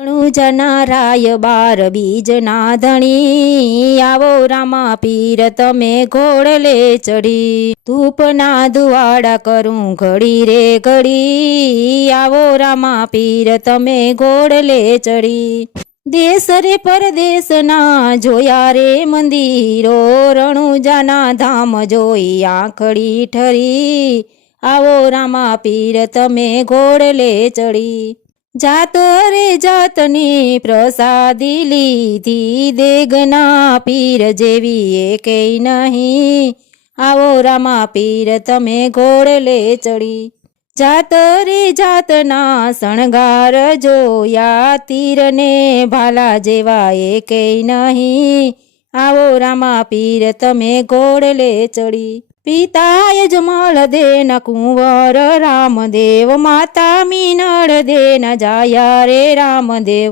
રણુજા રાય બાર બીજના ધણી, આવો રામા પીર તમે ઘોડલે ચડી, ધૂપના દુવાડા કરું ઘડી રે ઘડી, આવો રામા પીર તમે ઘોડલે ચડી. દેશ રે પરદેશના જોયા રે મંદિરો, રણુજાના ધામ જોઈ આંખડી ઠરી, આવો રામા પીર તમે ઘોડલે ચડી. જાત રે જાતની પ્રસાદી લીધી, દેગના પીર જેવી એકેય નહીં, આવો રામા પીર તમે ઘોડલે ચડી. જાત રે જાતના શણગાર જોયા, તીરને ભાલા જેવા એકેય નહીં, આવો રામા પીર તમે ઘોડલે ચડી. પિતા યજમલ દેન કુંવર રામદેવ, માતા મીનળ દેન જાયા રે રામદેવ.